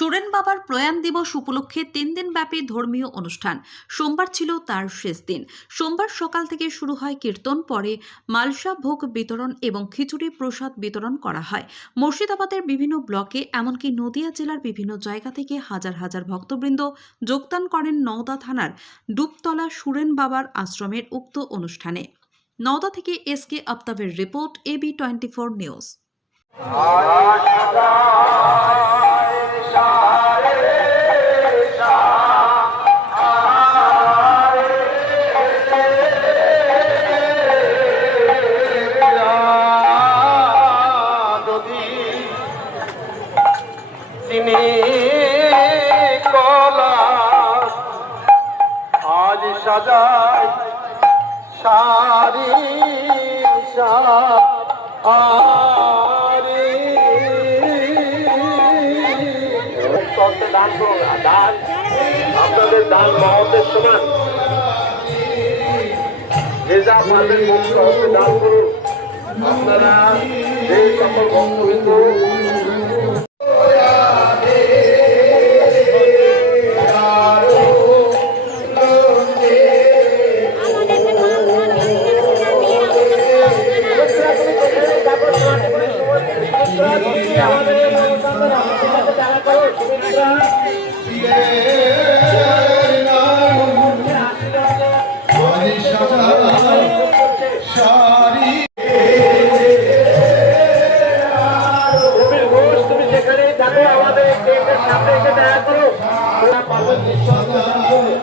সুরেন বাবার প্রয়াণ দিবস উপলক্ষে 3 দিনব্যাপী ধর্মীয় অনুষ্ঠান। সোমবার ছিল তার শেষ দিন। সোমবার সকাল থেকে শুরু হয় কীর্তন, পরে মালসা ভোগ বিতরণ এবং খিচুড়ি প্রসাদ বিতরণ করা হয়। মুর্শিদাবাদের বিভিন্ন ব্লকে, এমনকি নদিয়া জেলার বিভিন্ন জায়গা থেকে হাজার হাজার ভক্তবৃন্দ যোগদান করেন নওদা থানার ডুবতলা সুরেন বাবার আশ্রমের উক্ত অনুষ্ঠানে। নওদা থেকে এসকে আফতাবের রিপোর্ট, AB24 নিউজ। আজ সাজায় সারি দান করুন। দান আপনাদের দান মহতের সমান, যে যা পারবেন মুক্ত হতে দান করুন। আপনারা যে সকল ভক্তবৃন্দ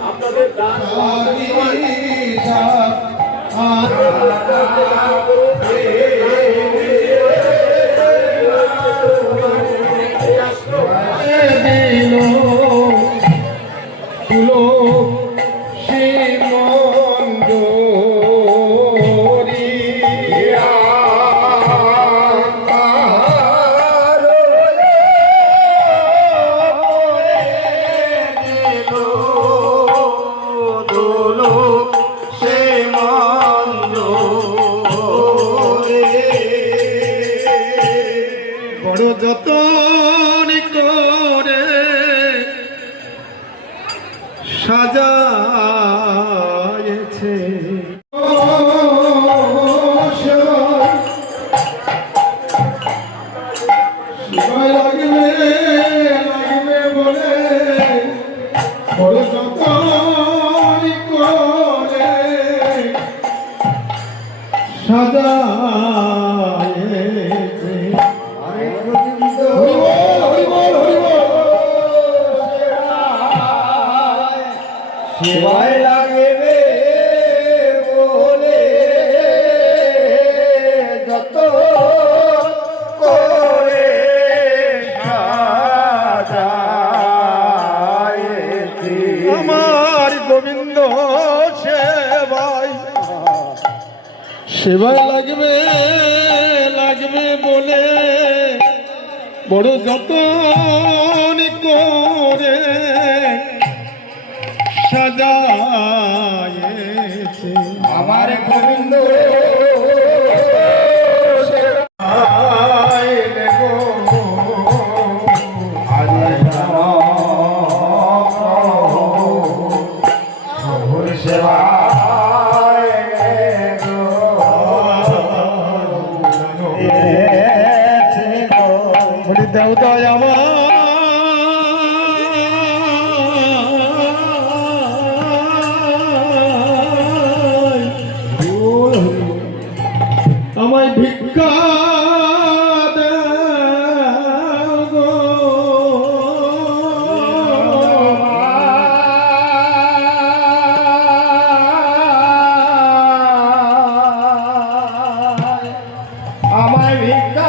আপনাদের দান যতন করে সাজায়েছে লাগবে বলে বড় যতন করে সাজায়েছে। সেবায় লাগবে বলে যত করে সাজায়েছি আমার গোবিন্দ সেবায়, সেবায় লাগবে বলে বড় যতন করে সাজায়েছে আমার গোবিন্দ দেবতায় আমায় ভিক্ষা আমায় ভিক্ষা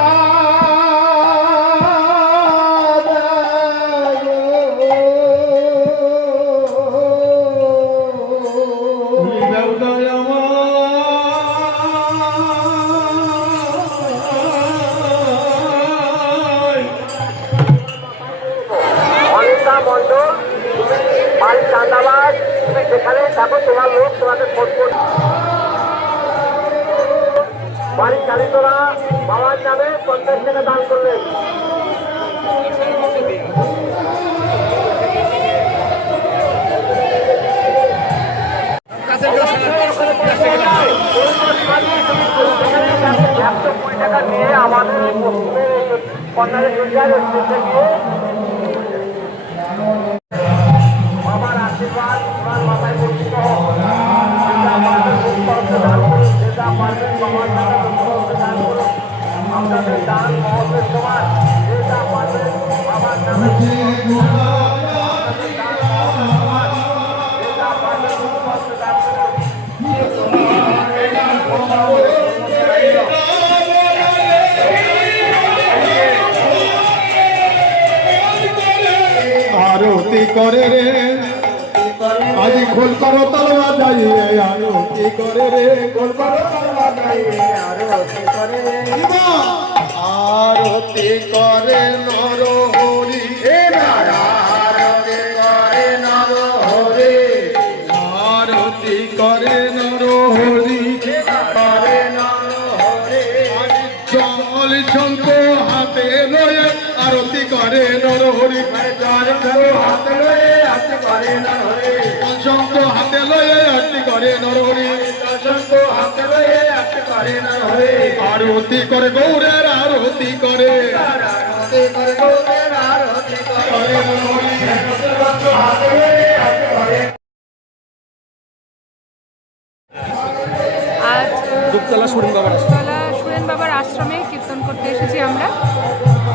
মন্ডল, বাড়ির চাঁদাবাজ, তুমি যেখানে থাকো তোমার লোক তোমাকে ফোন করবে। বাড়ির চালিতরা বাবার নামে 50 টাকা দান করলেন। বাবার আশীর্বাদ তোমার মাথায় বর্ষিত হোক। যেটা পারবেন মুক্ত দান করুন, যেটা পারবেন বাবার নামে মুক্ত দান করুন। আপনাদের দান মহতের সমান, যেটা পারবেন বাবার নামে আপনাদের দান মহতের সমান, যেটা পারবেন মুক্ত দান করুন। আরতি করে রে আজি খোল করো তলবা যাইয়ে আরতি করে রে খোল করো তলবা যাইয়ে আরতি করে রে আরতি করে নর হরি হে আরতি করে নর হরি আরতি করে নর হরি করে নর হরি জল শঙ্খ হাতে লয়ে আরতি করে নর হরি হাতে লয়ে আরতি করে নর হরি শঙ্খ হাতে লয়ে আরতি করে নর হরি শঙ্খ হাতে লয়ে আরতি করে নর হরি আরতি করে গৌরের আরতি করে আরতি করে গৌরের আরতি করে নর হরি হাতে লয়ে আরতি করে। আজ দুপতলা সুরেন বাবার আশ্রমে কীর্তন করতে এসেছি আমরা।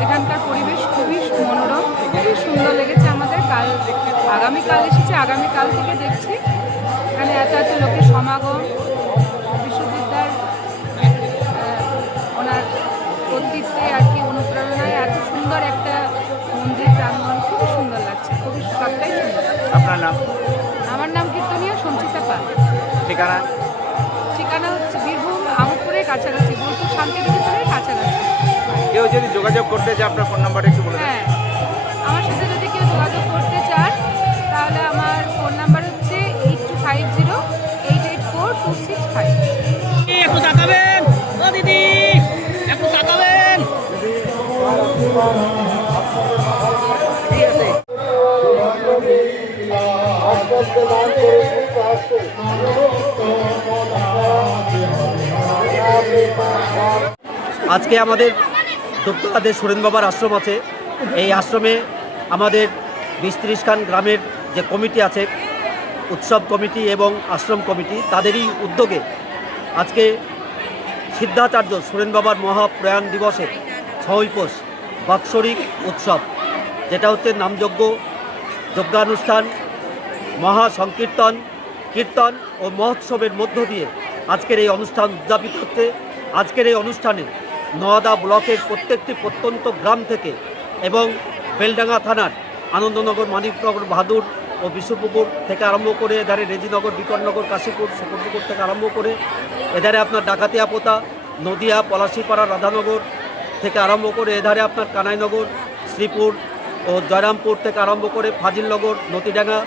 এখানকার পরিবেশ খুবই মনোরম, খুবই সুন্দর লেগেছে আমাদের। আগামীকাল এসেছি, আগামীকাল থেকে দেখছি এখানে এত এত লোকের সমাগম। বিশ্বজিৎদার ওনার কর্তৃত্বে আর কি অনুপ্রেরণায় এত সুন্দর একটা মন্দির প্রাঙ্গণ, খুবই সুন্দর লাগছে, খুবই সবটাই সুন্দর। আপনার নাম? আমার নাম কীর্তনীয় সঞ্চিতা পাল। ঠিকানা? ঠিকানা হচ্ছে বীরভূম আমোদপুরের কাছাকাছি, বোলপুর শান্তিনিকেতনের কাছাকাছি। কেউ যদি যোগাযোগ করতে চায় আপনার ফোন নাম্বারটা একটু বলে দেন। হ্যাঁ, আমার সাথে যদি কেউ যোগাযোগ করতে চান তাহলে আমার ফোন নাম্বার হচ্ছে 8250884265। একটু তাকাবেন ও দিদি, একটু তাকাবেন। ঠিক আছে। আজকে আমাদের দুপতলাতে সুরেন বাবার আশ্রম আছে। এই আশ্রমে আমাদের ২০-৩০ খান গ্রামের যে কমিটি আছে, উৎসব কমিটি এবং আশ্রম কমিটি, তাদেরই উদ্যোগে আজকে সিদ্ধাচার্য সুরেন বাবার মহাপ্রয়াণ দিবসের ৬ই পৌষ বাৎসরিক উৎসব, যেটা হচ্ছে নামযজ্ঞ, যজ্ঞানুষ্ঠান, মহাসংকীর্তন, কীর্তন ও মহোৎসবের মধ্য দিয়ে আজকের এই অনুষ্ঠান উদযাপিত হচ্ছে। আজকের এই অনুষ্ঠানে নওয়াদা ব্লকের প্রত্যেকটি প্রত্যন্ত গ্রাম থেকে এবং বেলডাঙ্গা থানার আনন্দনগর, মানিকনগর, বাহাদুর ও বিশ্বপুকুর থেকে আরম্ভ করে এধারে রেজিনগর, বিকটনগর, কাশীপুর, শকুরপুকুর থেকে আরম্ভ করে এধারে আপনার ডাকাতিয়া পোতা, নদিয়া, পলাশীপাড়া, রাধানগর থেকে আরম্ভ করে এধারে আপনার কানাইনগর, শ্রীপুর ও জয়রামপুর থেকে আরম্ভ করে ফাজিলনগর, নতিডাঙ্গা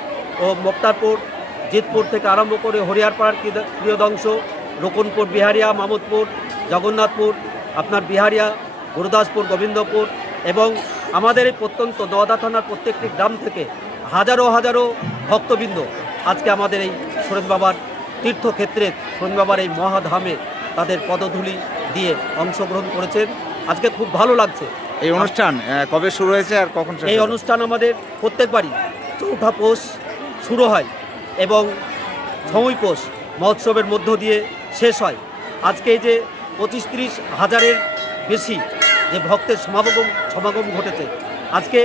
ও মোক্তারপুর, জিতপুর থেকে আরম্ভ করে হরিয়ারপাড়ার প্রিয়দংশ, রকুনপুর, বিহারিয়া, মামুদপুর, জগন্নাথপুর, আপনার বিহারিয়া, গুরুদাসপুর, গোবিন্দপুর এবং আমাদের এই প্রত্যন্ত নওয়াদা থানার প্রত্যেকটি গ্রাম থেকে হাজারো হাজারো ভক্তবৃন্দ আজকে আমাদের এই সুরেন বাবার তীর্থক্ষেত্রে, সুরেন বাবার এই মহাধামে তাদের পদধূলি দিয়ে অংশগ্রহণ করেছেন। আজকে খুব ভালো লাগছে। এই অনুষ্ঠান কবে শুরু হয়েছে আর কখন শেষ এই হবে? অনুষ্ঠান আমাদের প্রত্যেকবারই ৪ঠা পৌষ শুরু হয় এবং ৬ই পৌষ মহোৎসবের মধ্য দিয়ে শেষ হয়। আজকে এই যে ২৫-৩০ হাজারের বেশি যে ভক্তের সমাগম ঘটেছে, আজকে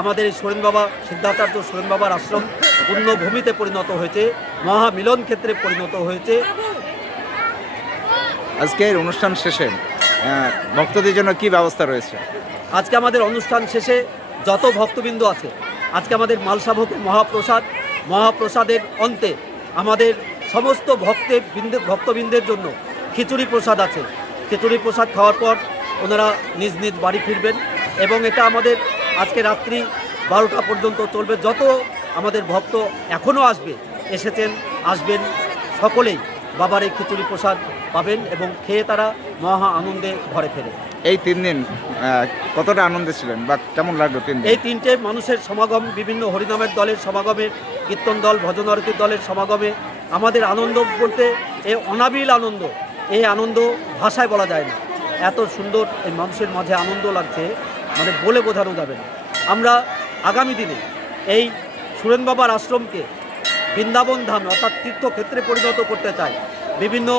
আমাদের এই সুরেন বাবা, সিদ্ধাচার্য সুরেন বাবার আশ্রম পুণ্যভূমিতে পরিণত হয়েছে, মহামিলন ক্ষেত্রে পরিণত হয়েছে। আজকের অনুষ্ঠান শেষে ভক্তদের জন্য কি ব্যবস্থা রয়েছে? আজকে আমাদের অনুষ্ঠান শেষে যত ভক্তবৃন্দ আছে, আজকে আমাদের মালসাভোগের মহাপ্রসাদের অন্তে আমাদের সমস্ত ভক্তবৃন্দের জন্য খিচুড়ি প্রসাদ আছে। খিচুড়ি প্রসাদ খাওয়ার পর ওনারা নিজ নিজ বাড়ি ফিরবেন এবং এটা আমাদের আজকে রাত্রি 12টা পর্যন্ত চলবে। যত আমাদের ভক্ত এখনও আসবেন সকলেই বাবার এই খিচুড়ি প্রসাদ পাবেন এবং খেয়ে তারা মহা আনন্দে ঘরে ফেরে। এই 3 দিন কতটা আনন্দে ছিলেন বা কেমন লাগলো 3 দিন? এই 3টে মানুষের সমাগম, বিভিন্ন হরিনামের দলের সমাগমে, কীর্তন দল, ভজন আরতির দলের সমাগমে আমাদের আনন্দ বলতে এই অনাবিল আনন্দ, এই আনন্দ ভাষায় বলা যায় না। এত সুন্দর এই মানুষের মাঝে আনন্দ লাগছে। মানে বলে বোঝানো যাবে না। আমরা আগামী দিনে এই সুরেন বাবার আশ্রমকে বৃন্দাবন ধাম অর্থাৎ তীর্থক্ষেত্রে পরিণত করতে চাই। বিভিন্ন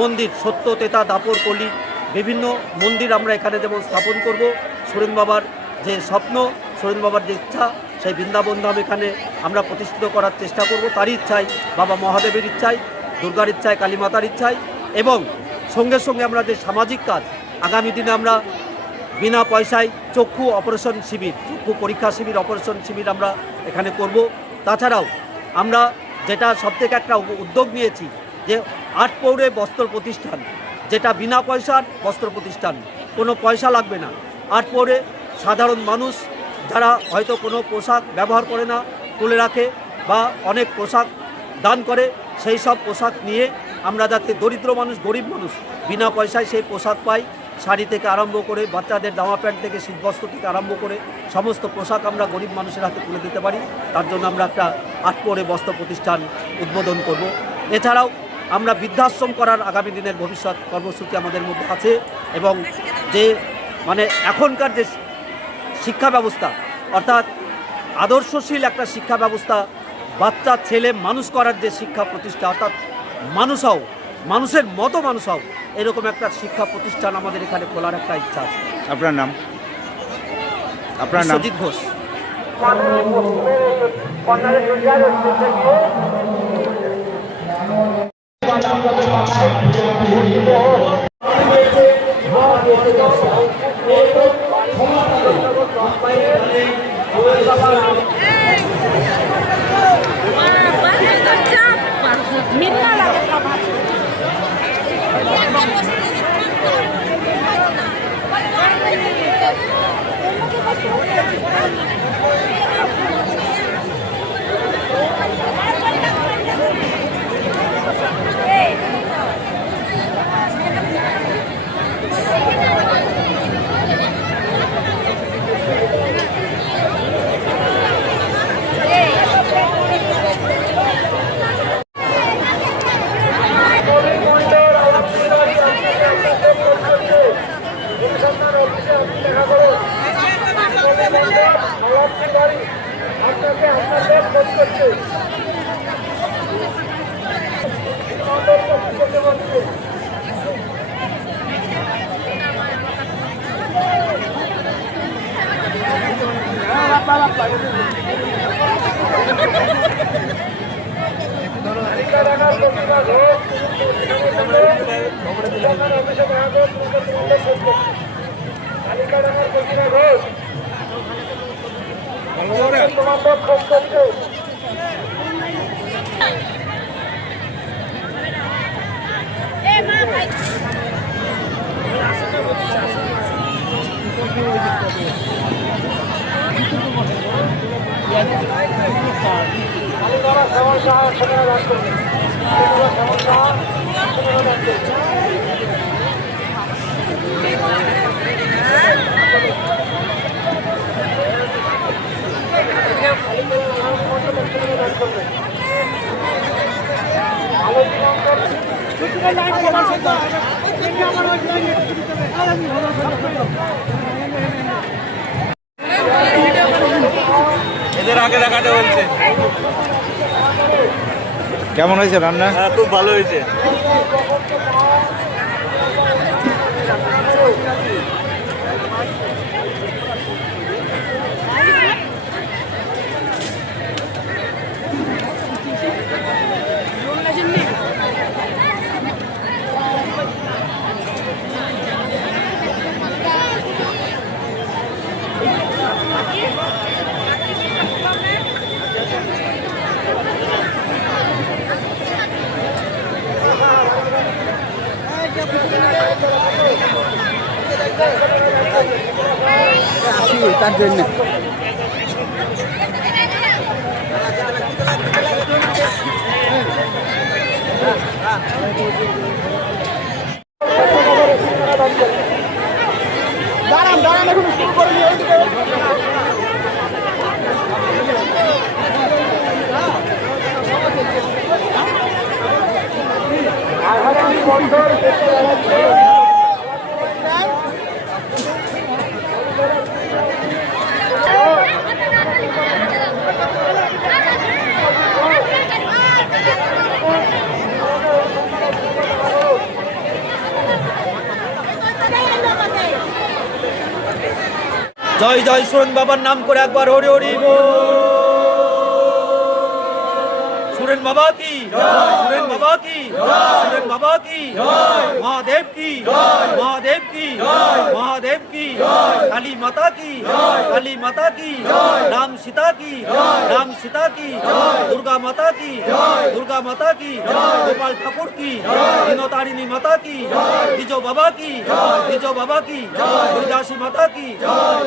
মন্দির, সত্য, তেতা, দাপর, কলি, বিভিন্ন মন্দির আমরা এখানে যেমন স্থাপন করব। সুরেন বাবার যে স্বপ্ন, সুরেন বাবার যে ইচ্ছা, সেই বৃন্দাবন ধাম এখানে আমরা প্রতিষ্ঠিত করার চেষ্টা করব। তারই ইচ্ছায়, বাবা মহাদেবের ইচ্ছায়, দুর্গার ইচ্ছায়, কালীমাতার ইচ্ছায়, এবং সঙ্গে সঙ্গে আমরা যে সামাজিক কাজ আগামী দিনে আমরা বিনা পয়সায় চক্ষু অপারেশন শিবির, চক্ষু পরীক্ষা শিবির, অপারেশন শিবির আমরা এখানে করব। তাছাড়াও আমরা যেটা সবথেকে একটা উদ্যোগ নিয়েছি যে 8 পৌরে বস্ত্র প্রতিষ্ঠান, যেটা বিনা পয়সার বস্ত্র প্রতিষ্ঠান, কোনো পয়সা লাগবে না। 8 পৌরে সাধারণ মানুষ যারা হয়তো কোনো পোশাক ব্যবহার করে না, তুলে রাখে বা অনেক পোশাক দান করে, সেই সব পোশাক নিয়ে আমরা যাতে দরিদ্র মানুষ, গরিব মানুষ বিনা পয়সায় সেই পোশাক পাই। শাড়ি থেকে আরম্ভ করে বাচ্চাদের জামা প্যান্ট থেকে শীতবস্ত্র থেকে আরম্ভ করে সমস্ত পোশাক আমরা গরিব মানুষের হাতে তুলে দিতে পারি। তার জন্য আমরা একটা 8 পৌরে বস্ত্র প্রতিষ্ঠান উদ্বোধন করব। এছাড়াও আমরা বৃদ্ধাশ্রম করার আগামী দিনের ভবিষ্যৎ কর্মসূচি আমাদের মধ্যে আছে, এবং যে মানে এখনকার যে শিক্ষা ব্যবস্থা অর্থাৎ আদর্শশীল একটা শিক্ষা ব্যবস্থা, বাচ্চা ছেলে মানুষ করার যে শিক্ষা প্রতিষ্ঠা অর্থাৎ মানুষ হও, মানুষের মতো মানুষ হও, এরকম একটা শিক্ষা প্রতিষ্ঠান আমাদের এখানে খোলার একটা ইচ্ছা আছে। আপনার নাম? আপনার নাম? বিশ্বজিৎ ঘোষ। এদের আগে দেখাতে বলছে। কেমন হয়েছে রান্না? হ্যাঁ, খুব ভালো হয়েছে। তার জন্য দাঁড়ান দাঁড়ান, এখন শুরু করে নিয়ে বন্ধ জয় জয় সুরেন বাবার নাম করে একবার হরি হরি বল। সুরেন বাবা কি সুরেন বাবা কি সুরেন বাবা কি মহাদেব কি মহাদেব কি মহাদেব কি কালী মাতা কি কালী মাতা কি রাম সীতা কি রাম সীতা কি দুর্গা মাতা কি দুর্গা মাতা কি গোপাল ঠাকুর কি দীনতারিণী মাতা কি দ্বিজ বাবা কি দ্বিজ বাবা কি হরিদাসী মাতা কি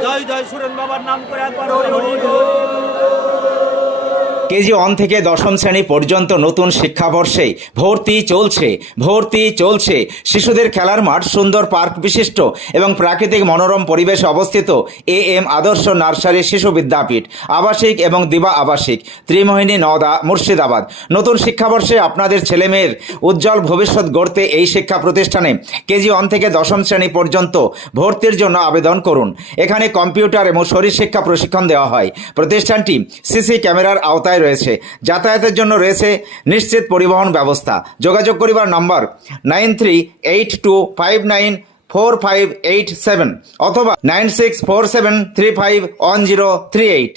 জয় জয় সুরেন বাবার নাম করে একবার হরি হরি বল। কেজি 1 থেকে দশম শ্রেণী পর্যন্ত নতুন শিক্ষাবর্ষে ভর্তি চলছে। শিশুদের খেলার মাঠ, সুন্দর পার্ক বিশিষ্ট এবং প্রাকৃতিক মনোরম পরিবেশে অবস্থিত AM আদর্শ নার্সারি শিশু বিদ্যাপীঠ, আবাসিক এবং দিবা আবাসিক, ত্রিমোহিনী, নওদা, মুর্শিদাবাদ। নতুন শিক্ষাবর্ষে আপনাদের ছেলেমেয়ের উজ্জ্বল ভবিষ্যৎ গড়তে এই শিক্ষা প্রতিষ্ঠানে কেজি 1 থেকে দশম শ্রেণী পর্যন্ত ভর্তির জন্য আবেদন করুন। এখানে কম্পিউটার এবং শরীরশিক্ষা প্রশিক্ষণ দেওয়া হয়। প্রতিষ্ঠানটি সিসি ক্যামেরার আওতায় রয়েছে। যাতায়াতের জন্য রয়েছে নিশ্চিত পরিবহন ব্যবস্থা। যোগাযোগ করিবার নম্বর 9382594587 অথবা 9647351038।